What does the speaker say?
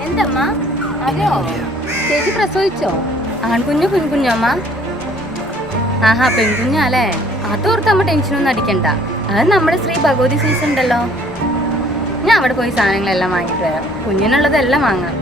എന്തമ്മ? അതെയോ? ചേച്ചി പ്രസവിച്ചോ? ആൺകുഞ്ഞോ പെൺകുഞ്ഞോ അമ്മ? ആഹാ, പെൺകുഞ്ഞാലേ. അതോർത്ത് അമ്മ ടെൻഷനൊന്നും അടിക്കണ്ട. അത് നമ്മുടെ ശ്രീ ഭഗവതി സീസൺ ഉണ്ടല്ലോ. ഞാൻ അവിടെ പോയി സാധനങ്ങളെല്ലാം വാങ്ങിട്ട് വരാം. കുഞ്ഞിനുള്ളതെല്ലാം വാങ്ങാം.